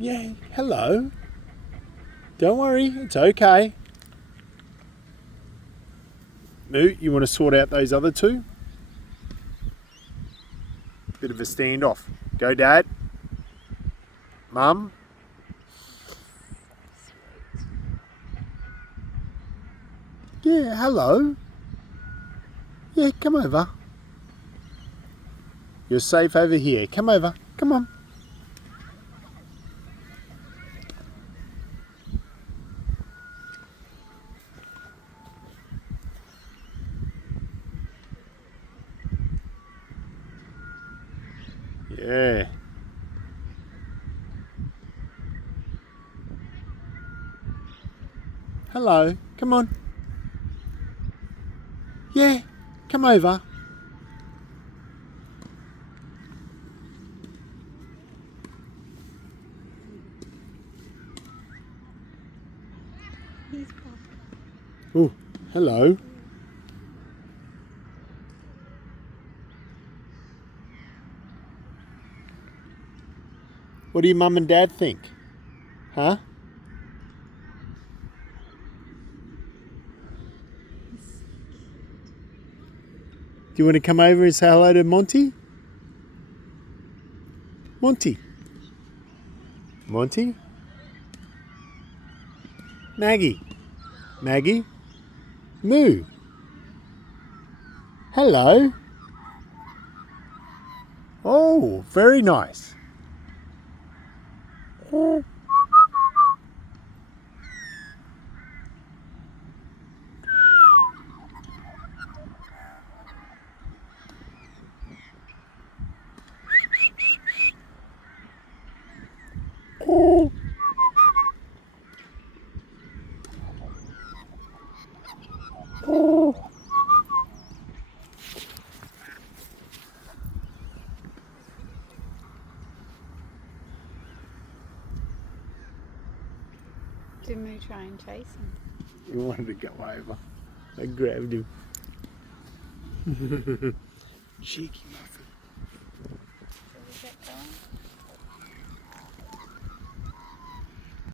Yeah, hello. Don't worry, it's okay. Moo, you want to sort out those other two? Bit of a standoff. Go, Dad. Mum. Yeah, hello. Yeah, come over. You're safe over here. Come over. Come on. Yeah. Hello. Come on. Yeah, come over. He's back. Oh, hello. What do your mum and dad think? Huh? Do you want to come over and say hello to Monty? Monty. Monty? Maggie. Maggie? Moo. Hello. Oh, very nice. Did Moo try and chase him? He wanted to go over. I grabbed him. Cheeky muffin.